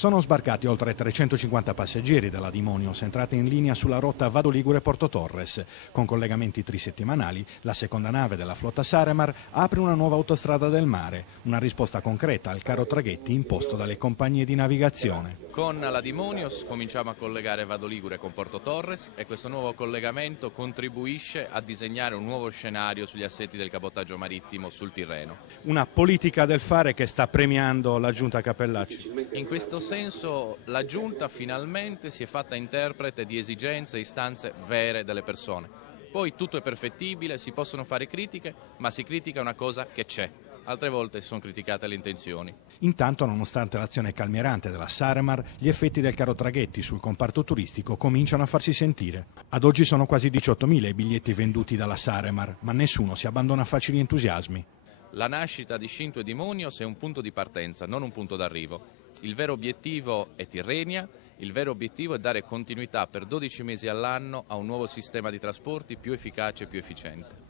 Sono sbarcati oltre 350 passeggeri della Dimonios, entrata in linea sulla rotta Vado Ligure-Porto Torres. Con collegamenti trisettimanali, la seconda nave della flotta Saremar apre una nuova autostrada del mare, una risposta concreta al caro traghetti imposto dalle compagnie di navigazione. Con la Dimonios cominciamo a collegare Vado Ligure con Porto Torres e questo nuovo collegamento contribuisce a disegnare un nuovo scenario sugli assetti del cabotaggio marittimo sul Tirreno. Una politica del fare che sta premiando la Giunta Cappellacci. In questo senso la Giunta finalmente si è fatta interprete di esigenze e istanze vere delle persone. Poi tutto è perfettibile, si possono fare critiche, ma si critica una cosa che c'è. Altre volte sono criticate le intenzioni. Intanto, nonostante l'azione calmierante della Saremar, gli effetti del caro traghetti sul comparto turistico cominciano a farsi sentire. Ad oggi sono quasi 18.000 i biglietti venduti dalla Saremar, ma nessuno si abbandona a facili entusiasmi. La nascita di Scinto e Dimonios è un punto di partenza, non un punto d'arrivo. Il vero obiettivo è Tirrenia, il vero obiettivo è dare continuità per 12 mesi all'anno a un nuovo sistema di trasporti più efficace e più efficiente.